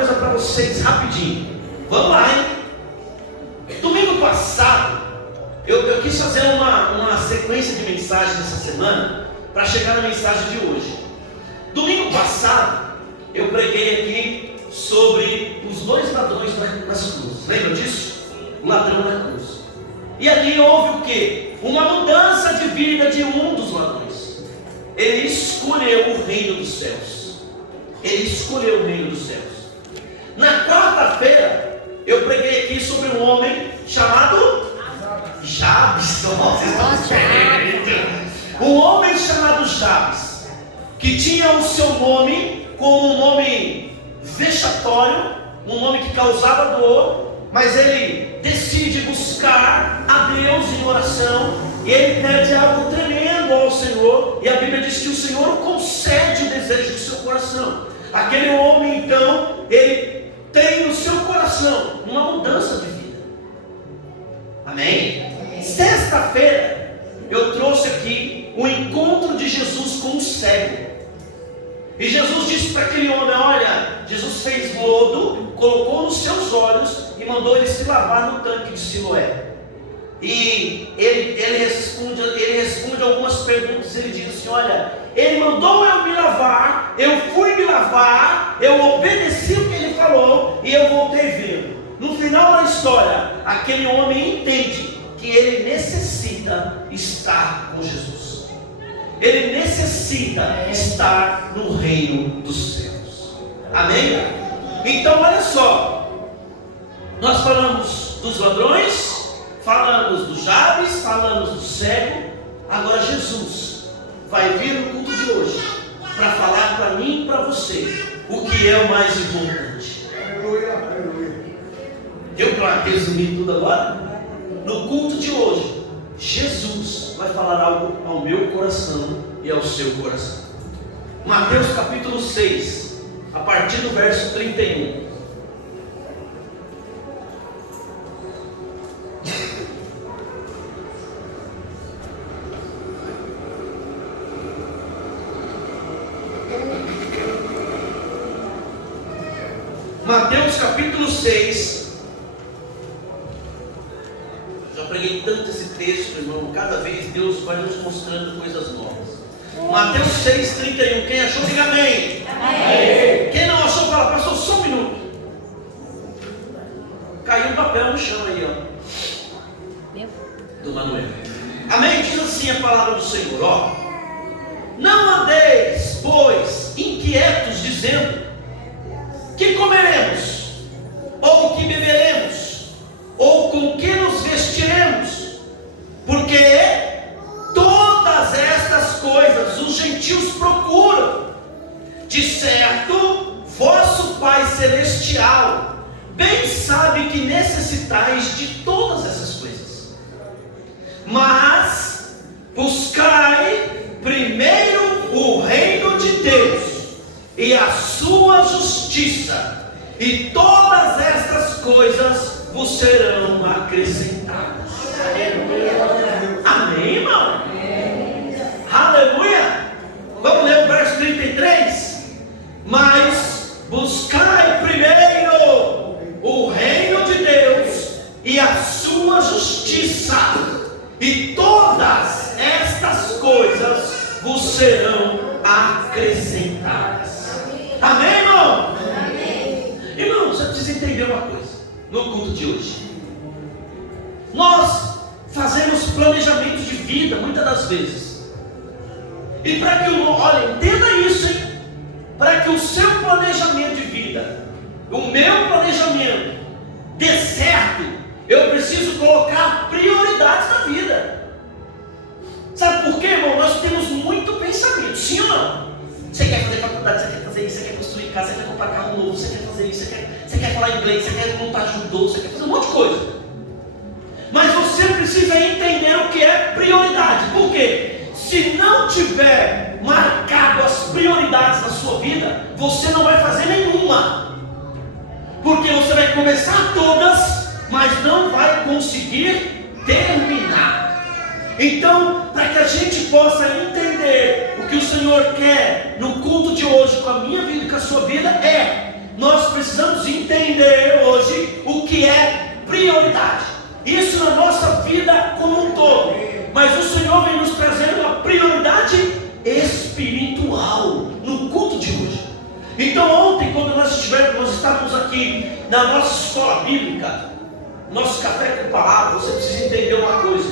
coisa para vocês rapidinho. Vamos lá, hein? Domingo passado, eu quis fazer uma sequência de mensagens essa semana para chegar na mensagem de hoje. Domingo passado, eu preguei aqui sobre os dois ladrões nas cruzes. Lembra disso? O ladrão na cruz. E ali houve o quê? Uma mudança de vida de um dos ladrões. Ele escolheu o reino dos céus. Ele escolheu o reino dos céus. Na quarta-feira, eu preguei aqui sobre um homem chamado Jabes. Um homem chamado Jabes, que tinha o seu nome como um nome vexatório, um nome que causava dor, mas ele decide buscar a Deus em oração, e ele pede algo tremendo ao Senhor, e a Bíblia diz que o Senhor concede o desejo do seu coração. Aquele homem então, ele tem no seu coração uma mudança de vida. Amém? Sexta-feira eu trouxe aqui o encontro de Jesus com o cego. E Jesus disse para aquele homem: olha, Jesus fez lodo, colocou nos seus olhos e mandou ele se lavar no tanque de Siloé. E ele responde algumas perguntas. Ele diz assim: olha, ele mandou eu me lavar, eu fui me lavar, eu obedeci o que ele falou e eu voltei vendo. No final da história, aquele homem entende que ele necessita estar com Jesus. Ele necessita estar no reino dos céus. Amém? Então olha só, nós falamos dos ladrões, falamos do Jabes, falamos do cego. Agora Jesus vai vir no culto de hoje para falar para mim e para você o que é o mais importante. Deu para resumir tudo agora? No culto de hoje, Jesus vai falar algo ao meu coração e ao seu coração. Mateus capítulo 6, a partir do verso 31. Mateus capítulo 6. Já preguei tanto esse texto, irmão. Cada vez Deus vai nos mostrando coisas novas. Mateus 6, 31. Quem achou, diga amém. Amém. Quem não achou, fala: pastor, só um minuto. Caiu um papel no chão aí, ó, do Manuel. Amém? Diz assim a palavra do Senhor, ó: não andeis, pois, inquietos, dizendo: que comeremos? Ou que beberemos? Ou com que nos vestiremos? Porque todas estas coisas os gentios procuram. De certo, vosso Pai Celestial bem sabe que necessitais de todas essas coisas. Mas buscai primeiro o reino de Deus e a sua justiça, e todas estas coisas vos serão acrescentadas. Amém, irmão? Aleluia. Vamos ler o verso 33. Mas buscai primeiro o reino de Deus e a sua justiça, e todas estas coisas vos serão acrescentadas. Amém, irmão? Amém. Irmão, você precisa entender uma coisa no culto de hoje. Nós fazemos planejamento de vida muitas das vezes. E para que olha, entenda isso, hein? Para que o seu planejamento de vida, o meu planejamento, dê certo, eu preciso colocar prioridades na vida. Sabe por quê, irmão? Nós temos muito pensamento, sim ou não? Você quer fazer faculdade, você quer fazer isso, você quer construir casa, você quer comprar carro novo, você quer fazer isso, você quer falar inglês, você quer montar judô, você quer fazer um monte de coisa. Mas você precisa entender o que é prioridade. Por quê? Se não tiver marcado as prioridades na sua vida, você não vai fazer nenhuma. Porque você vai começar todas, mas não vai conseguir terminar. Então, para que a gente possa entender o que o Senhor quer no culto de hoje com a minha vida e com a sua vida, nós precisamos prioridade. Isso na nossa vida como um todo. Mas o Senhor vem nos trazer uma prioridade espiritual no culto de hoje. Então ontem, quando nós estávamos aqui na nossa escola bíblica, nosso café com palavra, você precisa entender uma coisa.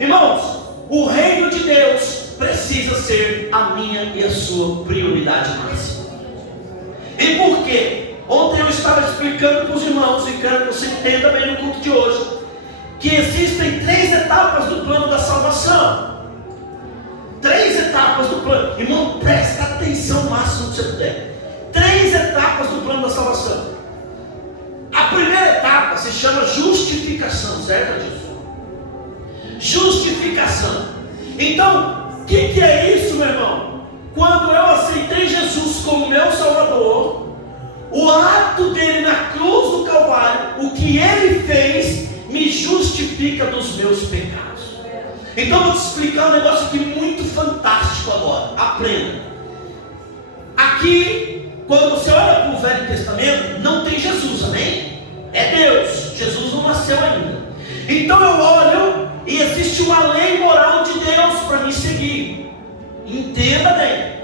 Irmãos, o reino de Deus precisa ser a minha e a sua prioridade máxima. E por quê? Ontem eu estava explicando para os irmãos, e quero que você entenda bem no culto de hoje, que existem 3 etapas do plano da salvação. 3 etapas do plano. Irmão, presta atenção o máximo que você puder. 3 etapas do plano da salvação. A primeira etapa se chama justificação, certo disso? Justificação. Então, o que é isso, meu irmão? Quando eu aceitei Jesus como meu Salvador, o ato dele na cruz do Calvário, o que ele fez, me justifica dos meus pecados. Então eu vou te explicar um negócio aqui muito fantástico agora. Aprenda. Aqui, quando você olha para o Velho Testamento, não tem Jesus, amém? É Deus. Jesus não nasceu ainda. Então eu olho e existe uma lei moral de Deus para me seguir. Entenda bem.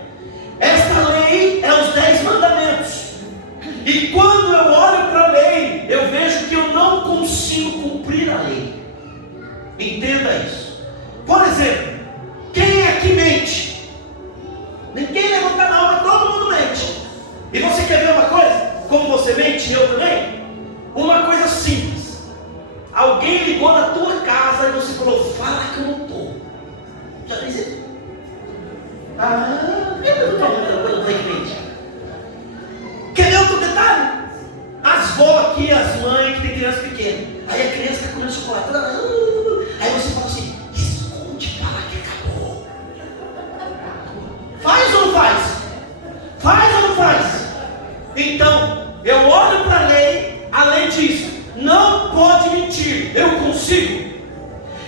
Esta lei é os 10 mandamentos. E quando eu olho para a lei, eu vejo que eu não consigo cumprir a lei. Entenda isso. Por exemplo, quem aqui mente? Ninguém levanta a mão, mas todo mundo mente. E você quer ver uma coisa? Como você mente e eu também? Uma coisa simples. Alguém ligou na tua casa e você falou, fala que eu não estou. Já fez isso? Eu não estou mente. Quer ver outro detalhe? As vó aqui, as mães que tem criança pequena. Aí a criança está comendo chocolate. Aí você fala assim, esconde para lá que acabou. Faz ou não faz? Faz ou não faz? Então, eu olho para a lei diz, não pode mentir. Eu consigo?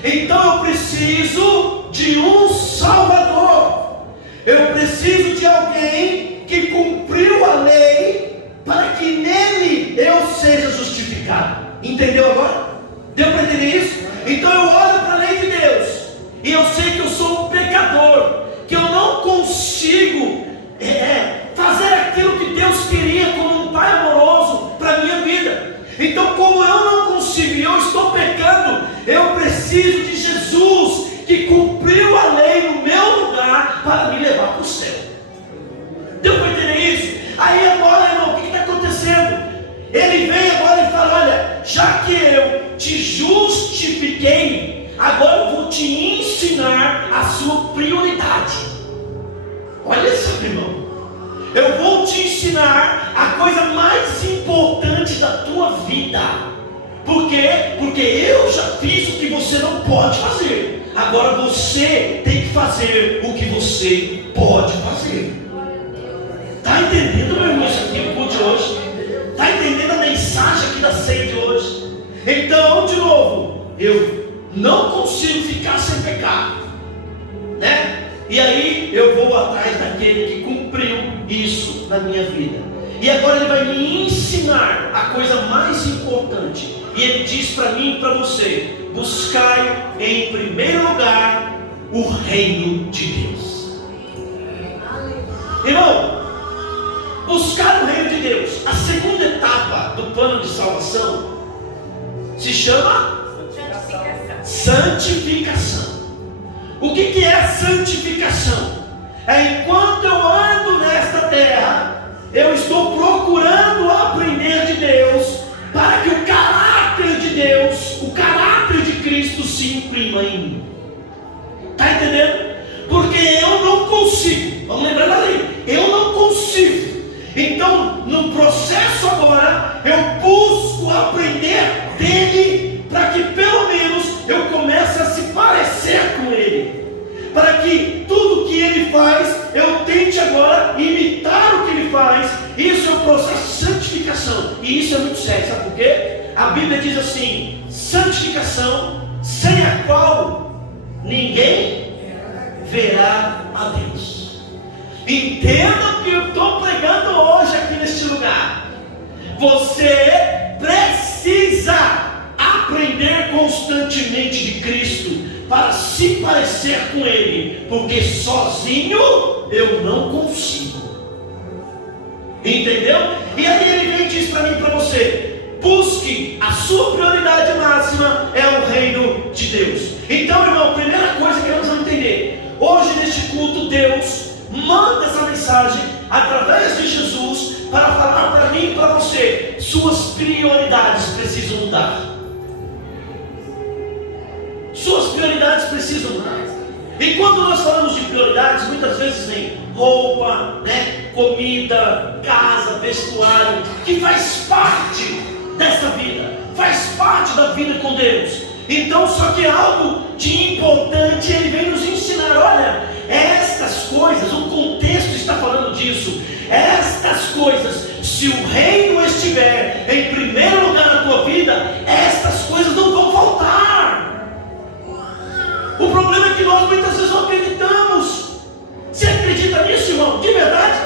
Então eu preciso de um Salvador. Eu preciso de alguém que cumpriu a lei para que nele eu seja justificado. Entendeu agora? Deu para entender isso? Então eu olho para a lei de Deus e eu sei que eu sou um pecador, que eu não consigo fazer aquilo que Deus queria como um pai amoroso para a minha vida. Então, como eu não consigo e eu estou pecando, eu preciso de Jesus, que cumpriu a lei no meu lugar para me levar para o céu. Deu para entender isso? Aí agora, irmão, o que está acontecendo? Ele vem agora e fala, olha, já que eu te justifiquei, agora eu vou te ensinar a sua prioridade. Olha isso, irmão. Eu vou te ensinar a coisa mais importante da tua vida. Por quê? Porque eu já fiz o que você não pode fazer. Agora você tem que fazer o que você pode fazer. Está entendendo, meu irmão, isso aqui no culto de hoje? Está entendendo a mensagem aqui da ceia de hoje? Então, de novo, eu não consigo ficar sem pecado, né? E aí eu vou atrás daquele que cumpriu isso na minha vida. E agora ele vai me ensinar a coisa mais importante. E ele diz para mim e para você: buscai em primeiro lugar o reino de Deus. Irmão, buscar o reino de Deus. A segunda etapa do plano de salvação se chama santificação. O que é santificação? É enquanto eu ando nesta terra, eu estou procurando aprender de Deus, para que o caráter de Deus, o caráter de Cristo se imprima em mim. Está entendendo? Porque eu não consigo, vamos lembrar da lei, eu não consigo. Então, no processo agora, eu busco aprender dele, para que pelo menos eu comece a se parecer com ele, para que tudo que ele faz, eu tente agora imitar o que ele faz. Isso é o processo de santificação, e isso é muito sério, sabe por quê? A Bíblia diz assim: santificação, sem a qual ninguém verá a Deus. Entenda o que eu estou pregando hoje aqui neste lugar. Você precisa parecer com Ele, porque sozinho eu não consigo. Entendeu? E aí ele vem e diz para mim e para você: busque, a sua prioridade máxima é o reino de Deus. Então, irmão, primeira coisa que nós vamos entender: hoje neste culto, Deus manda essa mensagem através de Jesus para falar para mim e para você: suas prioridades precisam mudar. Suas prioridades precisam mudar. E quando nós falamos de prioridades, muitas vezes vem roupa, comida, casa, vestuário, que faz parte dessa vida, faz parte da vida com Deus. Então, só que algo de importante Ele vem nos ensinar: olha, estas coisas, o contexto está falando disso, estas coisas, se o reino estiver em primeiro lugar na tua vida, estas coisas não vão faltar. O problema é que nós muitas vezes não acreditamos. Você acredita nisso, irmão? De verdade?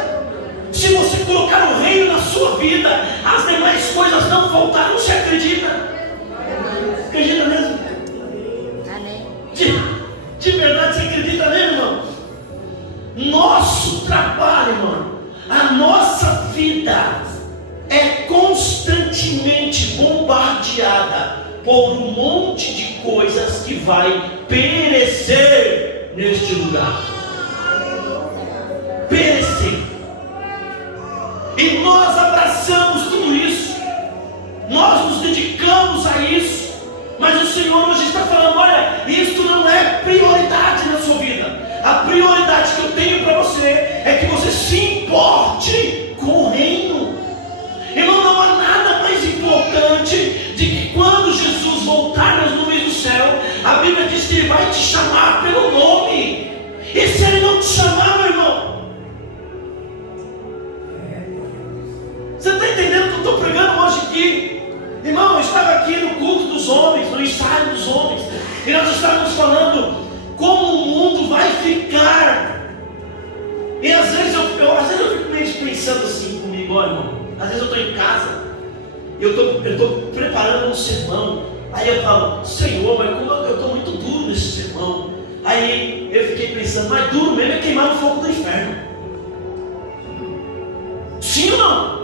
Se você colocar o reino na sua vida, as demais coisas não faltarão. Você acredita? Acredita mesmo? De verdade você acredita mesmo, irmão? Nosso trabalho, irmão, a nossa vida é constantemente bombardeada por um monte de coisas que vai perecer neste lugar. Perecer. E nós abraçamos tudo isso, nós nos dedicamos a isso, mas o Senhor hoje está falando: olha, isso não é prioridade na sua vida. A prioridade que eu tenho para você é que você se importe com o reino. Irmão, não há nada mais importante de que quando Jesus voltar nas nuvens do céu, a Bíblia diz que Ele vai te chamar pelo nome. E se Ele não te chamar, meu irmão, você está entendendo o que eu estou pregando hoje aqui? Irmão, eu estava aqui no culto dos homens, no ensaio dos homens, e nós estávamos falando como o mundo vai ficar. E às vezes eu fico meio pensando assim comigo: olha, irmão, às vezes eu estou em casa, eu estou preparando um sermão, aí eu falo: Senhor, mas como eu estou muito duro nesse sermão. Aí eu fiquei pensando: mas duro mesmo é queimar no fogo do inferno. Sim ou não?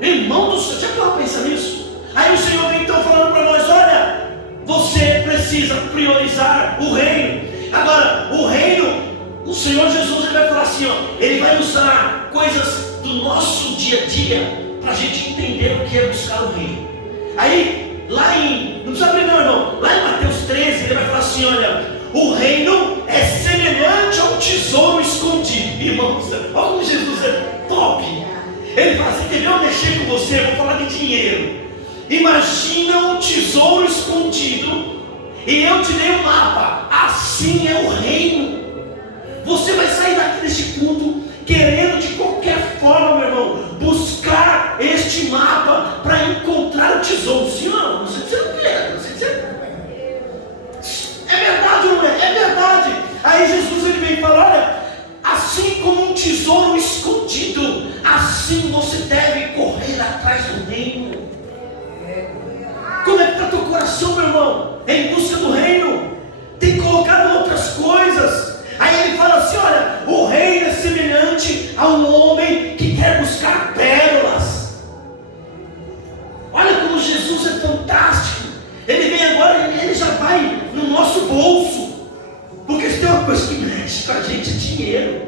Irmão do céu, já parou para pensar nisso? Aí o Senhor vem então falando para nós: olha, você precisa priorizar o reino. Agora, o reino, o Senhor Jesus, Ele vai falar assim, Ele vai usar coisas do nosso dia a dia para a gente entender o que é buscar o reino. Aí, não precisa abrir não, irmão, lá em Mateus 13, Ele vai falar assim: olha, o reino é semelhante a um tesouro escondido. Irmãos, olha como Jesus é top. Ele fala assim: entendeu? Mexer com você, eu vou falar de dinheiro. Imagina um tesouro escondido e eu te dei um mapa. Assim é o reino. Você vai sair daqui deste culto querendo de qualquer forma, meu irmão, buscar este mapa para encontrar o tesouro. Sim ou não? Você não quer. É verdade ou não é? É verdade. Aí Jesus ele vem e fala: olha, assim como um tesouro escondido, assim você deve correr atrás do reino. Como é que está teu coração, meu irmão? Em busca do reino. Tem colocado outras coisas. Aí ele fala assim: olha, o reino é semelhante a um homem que quer buscar pérolas. Olha como Jesus é fantástico. Ele vem agora, ele já vai no nosso bolso, porque se tem uma coisa que mexe com a gente é dinheiro.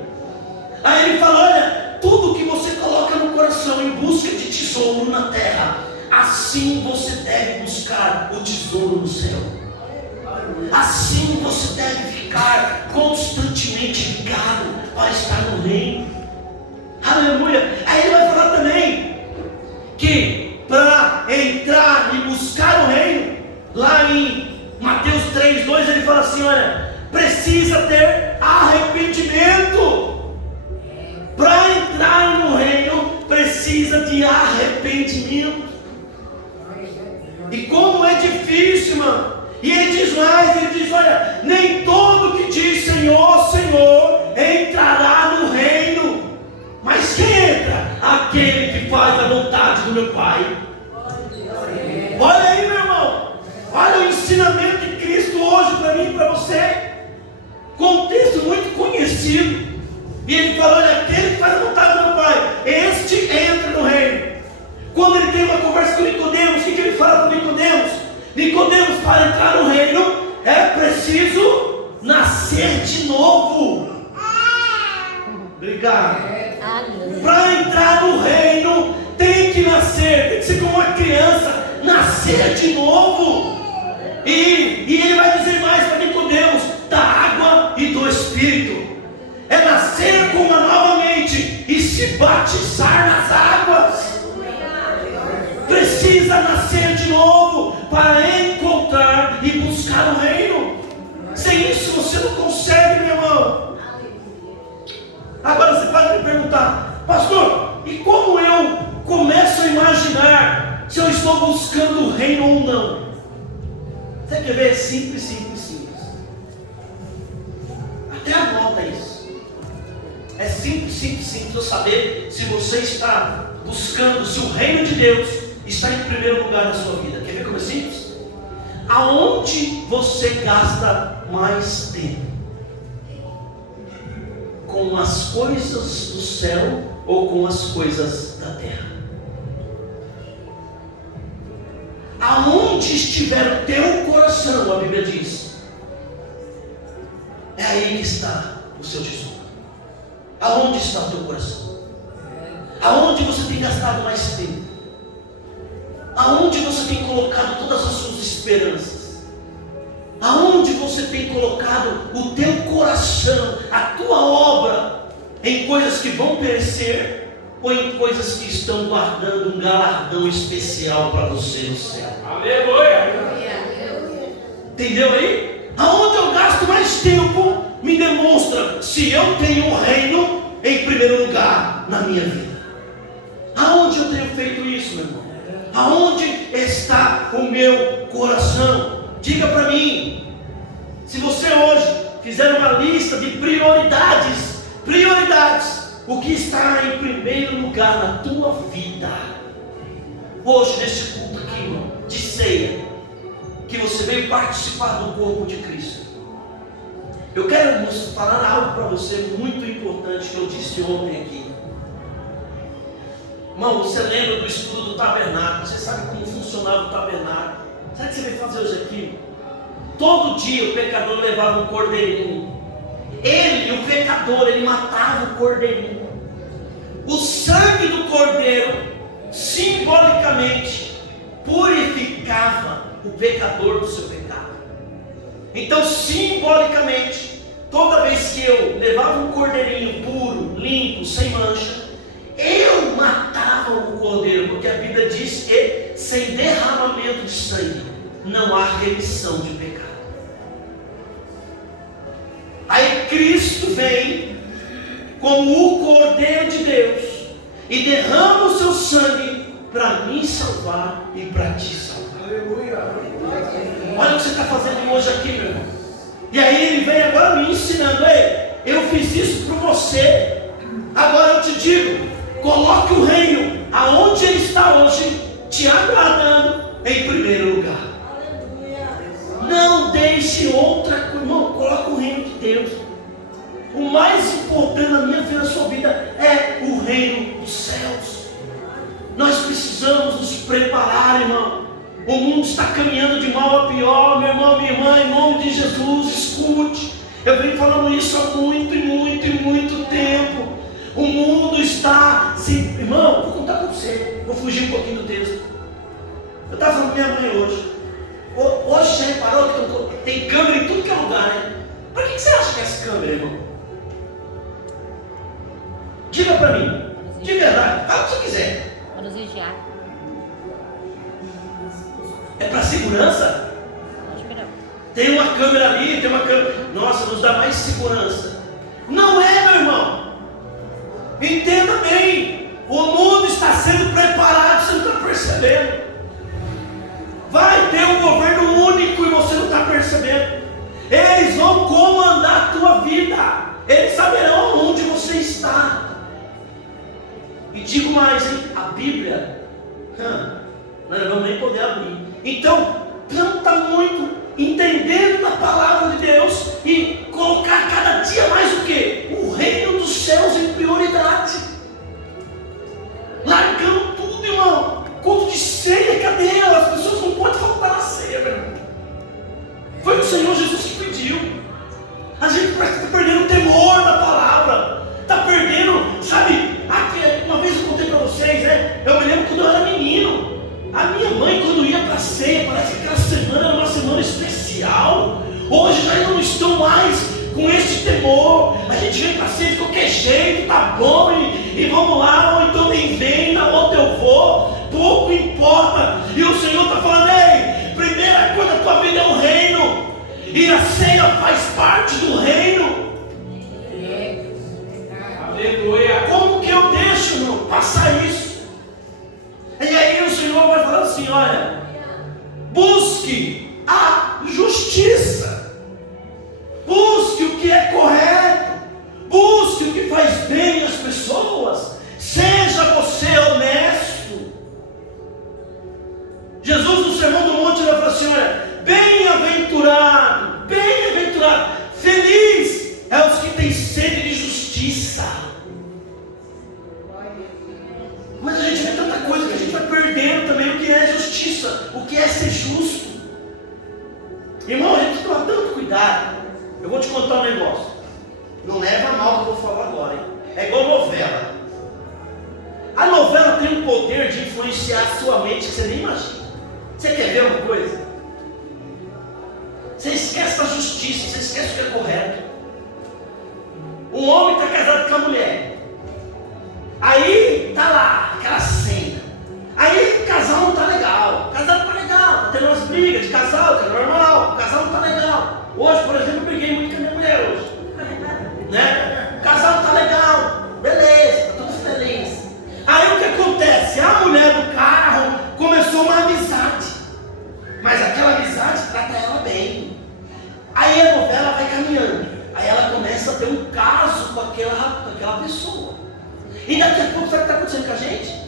Aí ele fala: olha, tudo que você coloca no coração em busca de tesouro na terra, assim você deve buscar o tesouro no céu. Assim você deve ficar constantemente ligado para estar no reino. Aleluia. Aí ele vai falar também que para entrar e buscar o reino, lá em Mateus 3:2 ele fala assim: olha, precisa ter arrependimento. Para entrar no reino precisa de arrependimento. E como é difícil, mano. E ele diz mais, ele diz: olha, nem todo que diz Senhor, Senhor entrará no reino, mas quem entra? Aquele que faz a vontade do meu Pai. Olha aí, meu irmão, olha o ensinamento de Cristo hoje para mim e para você. com um texto muito conhecido. E ele fala: olha, aquele que faz a vontade do meu Pai, este entra no reino. Quando ele tem uma conversa com Nicodemos, o que ele fala para Nicodemos? Nicodemos, para entrar no reino, é preciso nascer de novo. Obrigado. Para entrar no reino, tem que nascer, tem que ser como uma criança, nascer de novo. E ele vai dizer mais para Nicodemos: da água e do Espírito. É nascer com uma nova mente e se batizar nas águas. Precisa nascer de novo para encontrar e buscar o reino. Sem isso você não consegue, meu irmão. Agora você pode me perguntar: pastor, e como eu começo a imaginar se eu estou buscando o reino ou não? Você quer ver? Simples, simples, simples. Até anota isso. É simples, simples, simples eu saber se você está buscando, se o reino de Deus está em primeiro lugar na sua vida. Quer ver como é simples? Aonde você gasta mais tempo? Com as coisas do céu ou com as coisas da terra? Aonde estiver o teu coração, a Bíblia diz, é aí que está o seu tesouro. Aonde está o teu coração? Aonde você tem gastado mais tempo? Aonde você tem colocado todas as suas esperanças? Aonde você tem colocado o teu coração, a tua obra, em coisas que vão perecer ou em coisas que estão guardando um galardão especial para você no céu? Aleluia! Entendeu aí? Aonde eu gasto mais tempo me demonstra se eu tenho o reino em primeiro lugar na minha vida. Aonde eu tenho feito isso, meu irmão? Aonde está o meu coração? Diga para mim. Se você hoje fizer uma lista de prioridades, o que está em primeiro lugar na tua vida? Hoje, neste culto aqui, irmão, de ceia, que você veio participar do corpo de Cristo, eu quero falar algo para você muito importante que eu disse ontem aqui. Irmão, você lembra do estudo do tabernáculo? Você sabe como funcionava o tabernáculo? Sabe o que você veio fazer hoje aqui? Todo dia o pecador levava um cordeirinho. Ele, o pecador, ele matava o cordeirinho. O sangue do cordeiro simbolicamente purificava o pecador do seu pecado. Então, simbolicamente, toda vez que eu levava um cordeirinho puro, limpo, sem mancha, eu matava o cordeiro, porque a Bíblia diz que sem derramamento de sangue não há remissão de pecado. Aí Cristo vem como o Cordeiro de Deus e derrama o seu sangue para me salvar e para te salvar. Aleluia. Olha o que você está fazendo hoje aqui, meu irmão. E aí ele vem agora me ensinando: ei, eu fiz isso por você. Agora eu te digo, coloque o reino aonde ele está hoje, te aguardando em primeiro lugar. Não deixe outra coisa, irmão. Coloque o reino de Deus. O mais importante na minha vida, na sua vida, é o reino dos céus. Nós precisamos nos preparar, irmão. O mundo está caminhando de mal a pior, meu irmão, minha irmã. Em nome de Jesus, escute. Eu venho falando isso há muito tempo. O mundo está assim, irmão. Vou contar para você. Vou fugir um pouquinho do texto. Eu estava falando com minha mãe hoje. Hoje você reparou que tem câmera em tudo que é lugar, né? Para que você acha que é essa câmera, irmão? Diga para mim. De verdade. Fala o que você quiser. Para nos vigiar. É para segurança? Acho que não. Tem uma câmera ali, tem uma câmera. Nossa, nos dá mais segurança. Não é, meu irmão. Entenda bem. O mundo está sendo preparado, você não está percebendo. Vai ter um governo único e você não está percebendo. Eles vão comandar a tua vida. Eles saberão onde você está. E digo mais, hein? A Bíblia, nós não vamos nem poder abrir. Então, precisamos estar muito entendendo da palavra de Deus e colocar cada dia mais o quê? O reino dos céus em prioridade. Largando tudo, irmão. Culto de ceia, cadê? As pessoas não podem faltar na ceia, meu irmão. Foi o Senhor Jesus que pediu. A gente parece que está perdendo o temor da palavra. Está perdendo, sabe? Uma vez eu contei para vocês, né? Eu me lembro quando eu era menino. A minha mãe, quando ia para a ceia, parece que aquela semana era uma semana especial. Hoje já não estão mais com esse temor. A gente vem para a ceia de qualquer jeito, tá bom, e vamos lá, ou então nem vem, na outra eu vou. Pouco importa. E o Senhor está falando: ei, primeira coisa da tua vida é o reino. E a ceia faz parte do reino. Aleluia. Como que eu deixo, irmão, passar isso? E aí o Senhor vai falar assim: olha, busque a justiça, busque o que é correto, busque o que faz bem às pessoas, seja você honesto. Jesus, no Sermão do Monte, vai falar assim: olha, bem-aventurado, bem-aventurado, feliz é os que têm sede de justiça. Mas a gente vê tanta coisa que a gente vai perdendo também o que é justiça, o que é ser justo. Irmão, a gente tem que tomar tanto cuidado. Eu vou te contar um negócio. Não leva a mal o que eu vou falar agora, hein? É igual novela. A novela tem um poder de influenciar a sua mente que você nem imagina. Você quer ver uma coisa? Você esquece da justiça, você esquece o que é correto. Um homem está casado com a mulher. Aí está lá, aquela cena. Aí o casal não está legal. O casal não está legal, está tendo umas brigas de casal, que é normal. O casal não está legal. Hoje, por exemplo, eu briguei muito com a minha mulher hoje. Né? O casal não está legal. Beleza, está tudo feliz. Aí o que acontece? A mulher do carro começou uma amizade. Mas aquela amizade trata ela bem. Aí a novela vai caminhando. Aí ela começa a ter um caso com aquela pessoa. E daqui a pouco, sabe o que está acontecendo com a gente?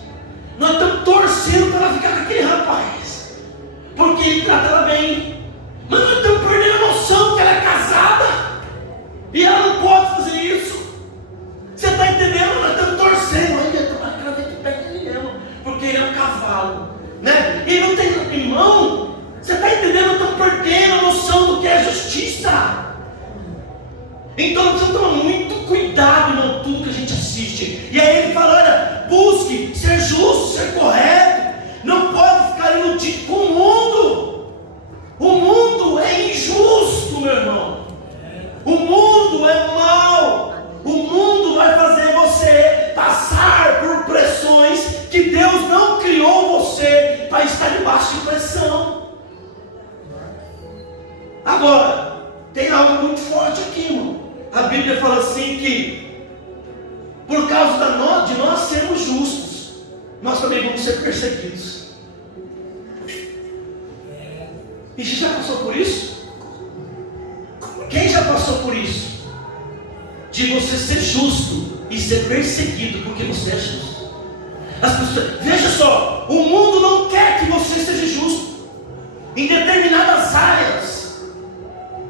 Nós estamos torcendo para ela ficar com aquele rapaz, porque ele trata ela bem. Mas nós estamos perdendo a noção que ela é casada e ela não pode fazer isso. Você está entendendo? Nós estamos torcendo. Olha, tomara que ela dentro perto dele mesmo, porque ele é um cavalo, né? E não tem irmão. Você está entendendo? Nós estamos perdendo a noção do que é justiça. Então nós precisamos tomar muito cuidado, irmão, tudo que a gente assiste. E aí ele fala: olha, busque ser justo, ser correto. Não pode ficar iludido com o mundo. O mundo é injusto, meu irmão. O mundo é mau. O mundo vai fazer você passar por pressões que Deus não criou você para estar debaixo de pressão. Agora, tem algo muito forte aqui, irmão. A Bíblia fala assim que por causa de nós sermos justos, nós também vamos ser perseguidos. E você já passou por isso? Quem já passou por isso? De você ser justo e ser perseguido porque você é justo. As pessoas, veja só, o mundo não quer que você seja justo. Em determinadas áreas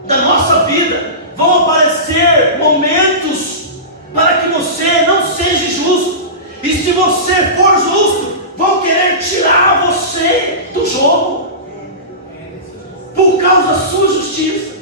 da nossa vida vão aparecer momentos para que você não seja justo. E se você for justo, vão querer tirar você do jogo por causa da sua justiça.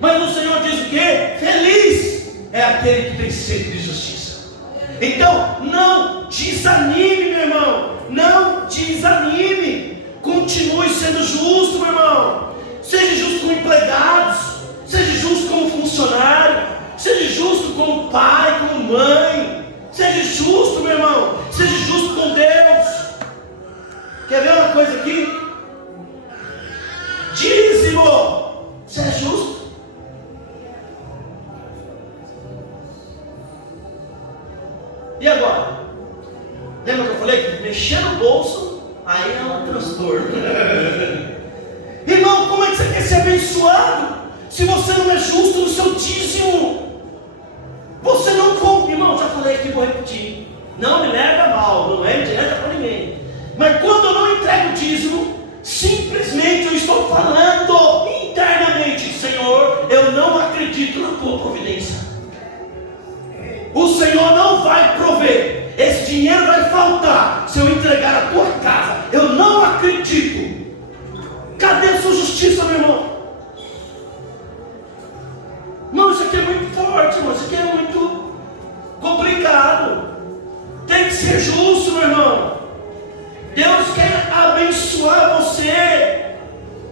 Mas o Senhor diz o quê? Feliz é aquele que tem sede de justiça. Então não desanime, meu irmão. Não desanime. Continue sendo justo, meu irmão. Seja justo com empregados, seja justo como funcionário, seja justo como pai, como mãe. Seja justo, meu irmão. Seja justo com Deus. Quer ver uma coisa aqui? Dízimo. Você é justo? E agora? Lembra que eu falei que mexer no bolso, aí é um transtorno. Irmão, como é que você quer ser abençoado se você não é justo no seu dízimo? Você não compra, irmão, já falei aqui, vou repetir. Não me leva a mal, não é indireta para ninguém. Mas quando eu não entrego o dízimo, simplesmente eu estou falando internamente: Senhor, eu não acredito na tua dinheiro vai faltar se eu entregar a tua casa. Eu não acredito. Cadê a sua justiça, meu irmão? Irmão, isso aqui é muito forte, irmão. Isso aqui é muito complicado. Tem que ser justo, meu irmão. Deus quer abençoar você.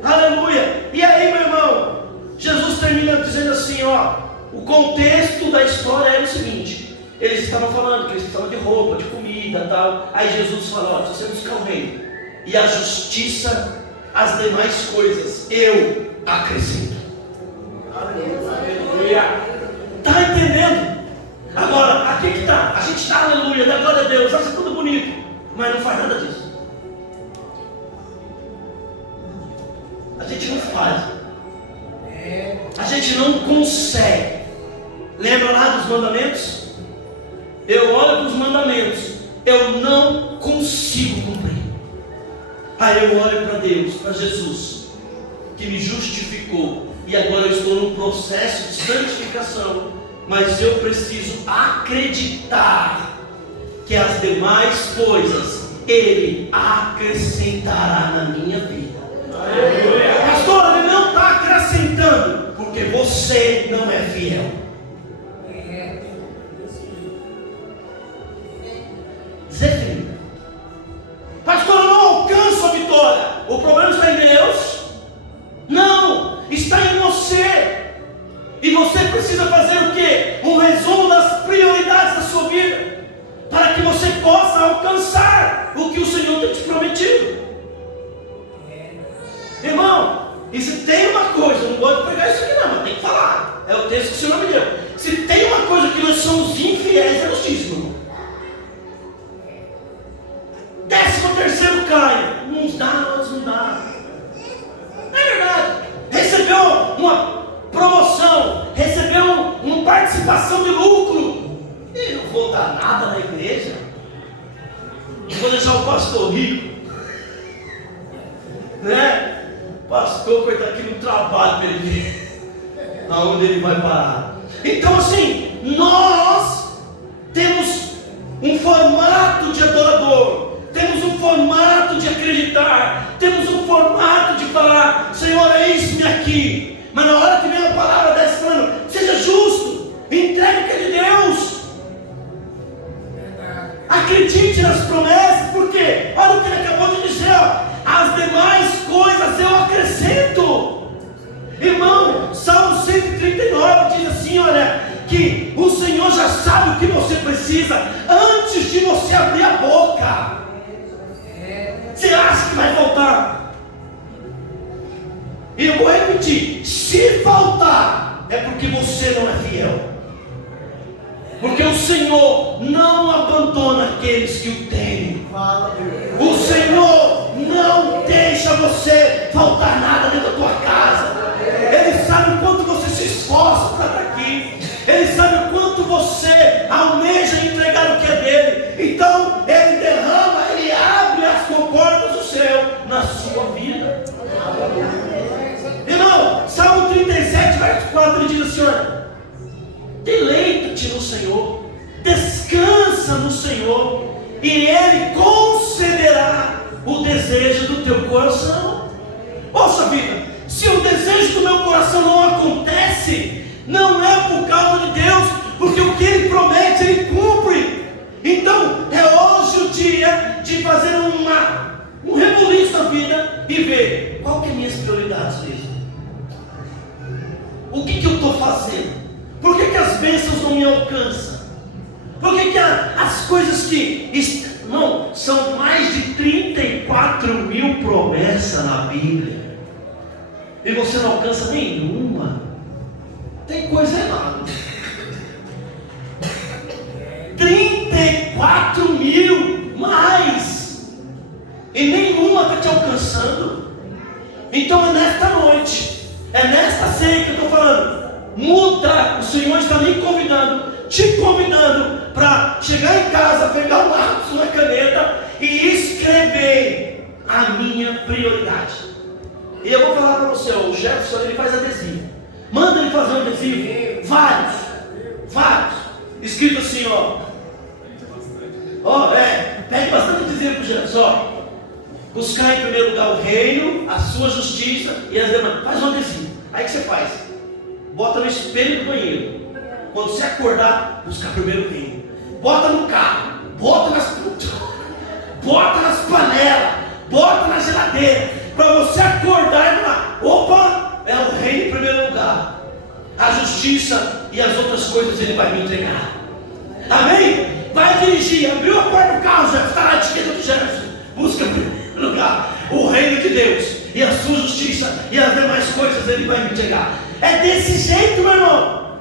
Aleluia. E aí, meu irmão, Jesus termina dizendo assim, ó, o contexto da história era o seguinte: eles estavam falando que eles precisavam de roupa, de comida e tal. Aí Jesus fala, ó, se você buscar o reino e a justiça, as demais coisas eu acrescento. Aleluia. Está entendendo? Agora, aqui que está. A gente está, aleluia, dá glória a Deus, acha tudo bonito, mas não faz nada disso. A gente não faz. A gente não consegue. Lembra lá dos mandamentos? Eu olho para os mandamentos, eu não consigo cumprir. Aí eu olho para Deus, para Jesus, que me justificou, e agora eu estou num processo de santificação, mas eu preciso acreditar que as demais coisas Ele acrescentará na minha vida. Pastor, Ele não está acrescentando porque você não é fiel. Zé, pastor, eu não alcanço a vitória. O problema está em Deus? Não, está em você. E você precisa fazer o quê? Um resumo das prioridades da sua vida, para que você possa alcançar o que o Senhor tem te prometido. Irmão, e se tem uma coisa, eu não gosto de pegar isso aqui não, mas tem que falar. É o texto que o Senhor me deu. Se tem uma coisa que nós somos infiéis, é o dízimo, irmão. 13º cai, uns dá, outros não dá. É verdade. Recebeu uma promoção, recebeu uma participação de lucro, e não vou dar nada na igreja, vou deixar o pastor rico, né? Pastor, coitado, aqui no trabalho para ele ver aonde ele vai parar. Então, assim, nós temos um formato de adorador, temos um formato de acreditar, temos um formato de falar, Senhor, eis-me aqui. Mas na hora que vem a palavra dessa falando, seja justo, entregue o que é de Deus, acredite nas promessas, porque olha o que ele acabou de dizer, ó, as demais coisas eu acrescento. Irmão, Salmo 139 diz assim, olha, que o Senhor já sabe o que você precisa antes de você abrir a boca. Você acha que vai faltar? E eu vou repetir, se faltar, é porque você não é fiel. Porque o Senhor não abandona aqueles que o temem. O Senhor não deixa você faltar nada dentro da tua casa. Ele sabe o quanto você se esforça para estar aqui. Ele sabe o quanto você almeja entregar o que é dele. Então Ele derrama, Ele abre as comportas do céu na sua vida. Irmão, Salmo 37, verso 4, ele diz assim, olha, deleita-te no Senhor, descansa no Senhor, e Ele concederá o desejo do teu coração. Poxa vida, se o desejo do meu coração não acontece, não é por causa de Deus, porque o que Ele promete, Ele cumpre. Então, é hoje o dia de fazer um rebuliço da vida e ver qual que é as minhas prioridades mesmo. O que eu estou fazendo? Por que as bênçãos não me alcançam? Por que as coisas que... Não, são mais de 34 mil promessas na Bíblia, e você não alcança nenhuma. Tem coisa errada. 34 mil mais, e nenhuma está te alcançando. Então é nesta noite, é nesta ceia que eu estou falando. Muda, o Senhor está me convidando, te convidando para chegar em casa, pegar um lápis, uma caneta e escrever a minha prioridade. E eu vou falar para você, ó, o Jefferson, ele faz adesivo. Manda ele fazer um adesivo, vários, escrito assim, ó, Pede bastante dizer para Jesus, buscar em primeiro lugar o reino, a sua justiça e as demais. Faz um adesivo. Aí que você faz? Bota no espelho do banheiro. Quando você acordar, buscar primeiro o reino. Bota no carro, bota nas panelas, bota na geladeira. Para você acordar e falar, opa, é o reino em primeiro lugar. A justiça e as outras coisas Ele vai me entregar. Amém? Vai dirigir, abriu a porta do carro, já está lá à esquerda do Jefferson. Busca em primeiro lugar o reino de Deus e a sua justiça e as demais coisas Ele vai me entregar. É desse jeito, meu irmão.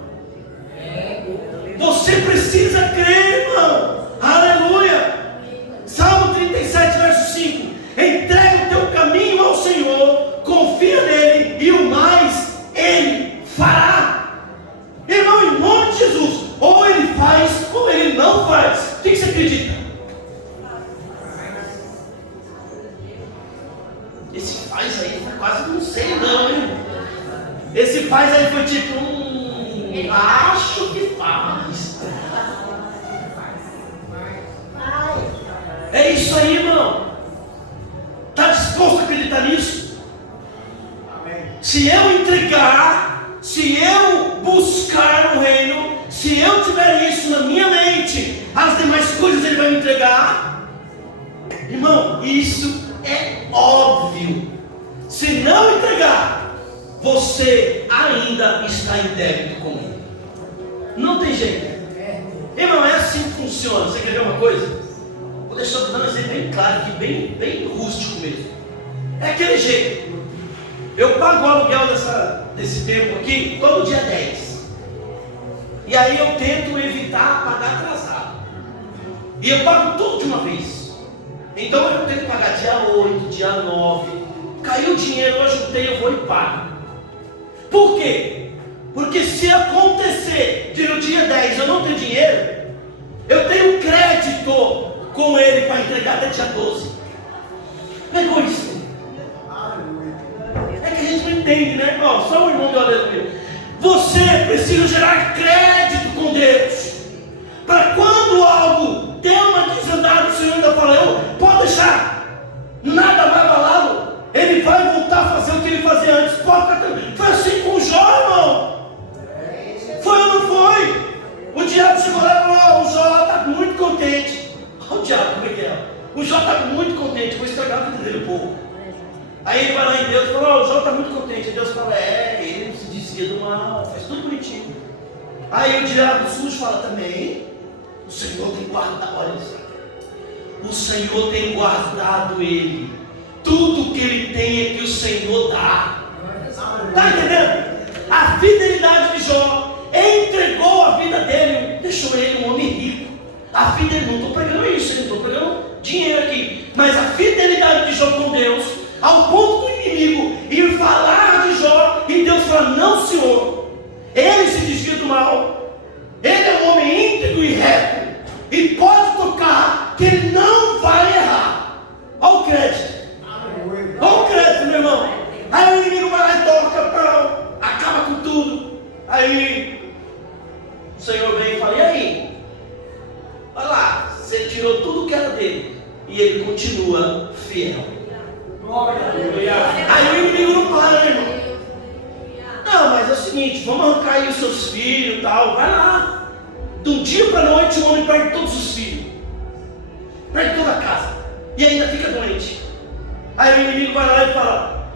Você precisa crer, irmão. Aleluia. Salmo 37, verso 5. Entrega o teu caminho ao Senhor, confia nele e o mais Ele fará. Irmão, em nome de Jesus, ou Ele faz ou Ele não faz. O que você acredita? Esse faz aí foi quase não sei não, hein? Esse faz aí foi tipo, acho que faz. É isso aí, irmão. Está disposto a acreditar nisso? Se eu entregar, se eu buscar o reino, se eu tiver isso na minha mente, as demais coisas Ele vai me entregar. Irmão, isso é óbvio. Se não entregar, você ainda está em débito com Ele. Não tem jeito. Irmão, é assim que funciona. Você quer ver uma coisa? Vou deixar eu dar um exemplo bem claro aqui, bem rústico mesmo. É aquele jeito. Eu pago o aluguel desse tempo aqui todo dia 10. E aí eu tento evitar pagar atrasado. E eu pago tudo de uma vez. Então eu tenho que pagar dia 8, dia 9. Caiu o dinheiro, eu juntei, eu vou e pago. Por quê? Porque se acontecer de no dia 10 eu não ter dinheiro, eu tenho crédito com Ele para entregar até dia 12. Pegou isso? É que a gente não entende, né? Só o irmão do aleluia. Você precisa gerar crédito com Deus, para quando algo der uma desandada, o Senhor ainda fala, pode deixar, nada vai abalá-lo, Ele vai voltar a fazer o que Ele fazia antes. Pode ficar tranquilo. Foi assim com Jó, irmão. Foi ou não foi? O diabo chegou lá e falou, o Jó está muito contente. Olha o diabo, como é que é? O Jó está muito contente, vou estragar a vida dele um pouco. Aí ele vai lá em Deus e fala, o Jó está muito contente. Aí Deus fala, ele se desvia do mal, faz tudo bonitinho. Aí o diabo sujo fala também, o Senhor tem guardado, olha isso, o Senhor tem guardado ele. Tudo que ele tem é que o Senhor dá. Está entendendo? A fidelidade de Jó entregou a vida dele, deixou ele um homem rico. A fidelidade, não estou pregando isso, não estou pregando dinheiro aqui, mas a fidelidade de Jó com Deus, ao ponto do inimigo ir falar de Jó, e Deus fala, não senhor, ele se desvia do mal, ele é um homem íntegro e reto, e pode tocar que ele não vai errar. Olha o crédito. Olha o crédito, meu irmão. Aí o inimigo vai lá e toca, acaba com tudo. Aí o Senhor vem e fala, e aí? Olha lá, você tirou tudo que era dele, e ele continua fiel. Aí o inimigo não para, né, irmão? Não, mas é o seguinte, vamos arrancar aí os seus filhos e tal, vai lá. De um dia para a noite o homem perde todos os filhos, perde toda a casa, e ainda fica doente. Aí o inimigo vai lá e fala,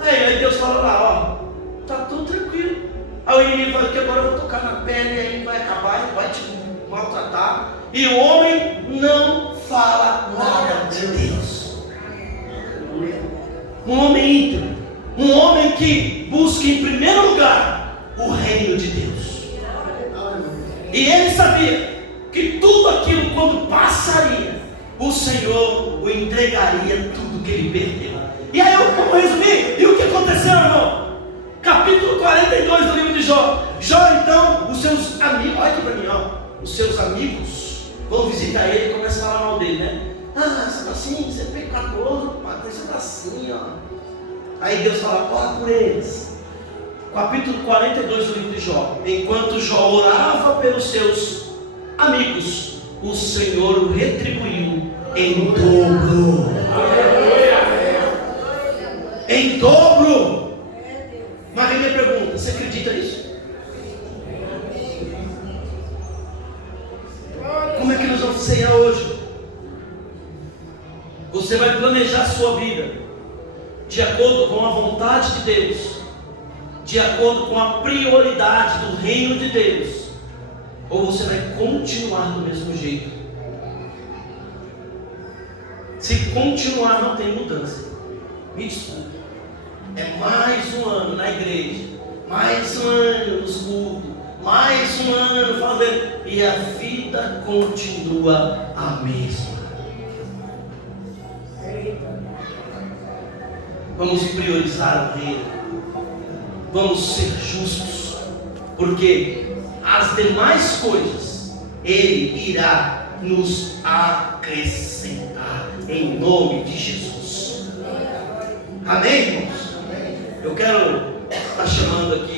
aí Deus fala lá, tá tudo tranquilo. Aí o inimigo fala que agora eu vou tocar na pele, e aí vai acabar, ele vai te maltratar. E o homem não fala nada de Deus. Um homem íntegro, um homem que busca em primeiro lugar o reino de Deus. E ele sabia que tudo aquilo, quando passaria, o Senhor o entregaria tudo que ele perdeu. E aí eu vou resumir. E o que aconteceu, irmão? Capítulo 42 do livro de Jó. Jó, então, os seus amigos, olha aqui para mim, os seus amigos vão visitar ele e começam a falar mal dele, né? Você tá assim, você é pecador, você tá assim, Aí Deus fala, ora por eles. Capítulo 42 do livro de Jó. Enquanto Jó orava pelos seus amigos, o Senhor o retribuiu em dobro. Em dobro. Mas a minha pergunta, você acredita nisso? Como é que nós vamos ceiar hoje? Você vai planejar a sua vida de acordo com a vontade de Deus, de acordo com a prioridade do reino de Deus, ou você vai continuar do mesmo jeito? Se continuar, não tem mudança. Me desculpe. É mais um ano na igreja, mais um ano nos cultos, mais um ano fazendo, e a vida continua a mesma. Vamos priorizar o reino, vamos ser justos, porque as demais coisas Ele irá nos acrescentar, em nome de Jesus. Amém, irmãos? Eu quero estar chamando aqui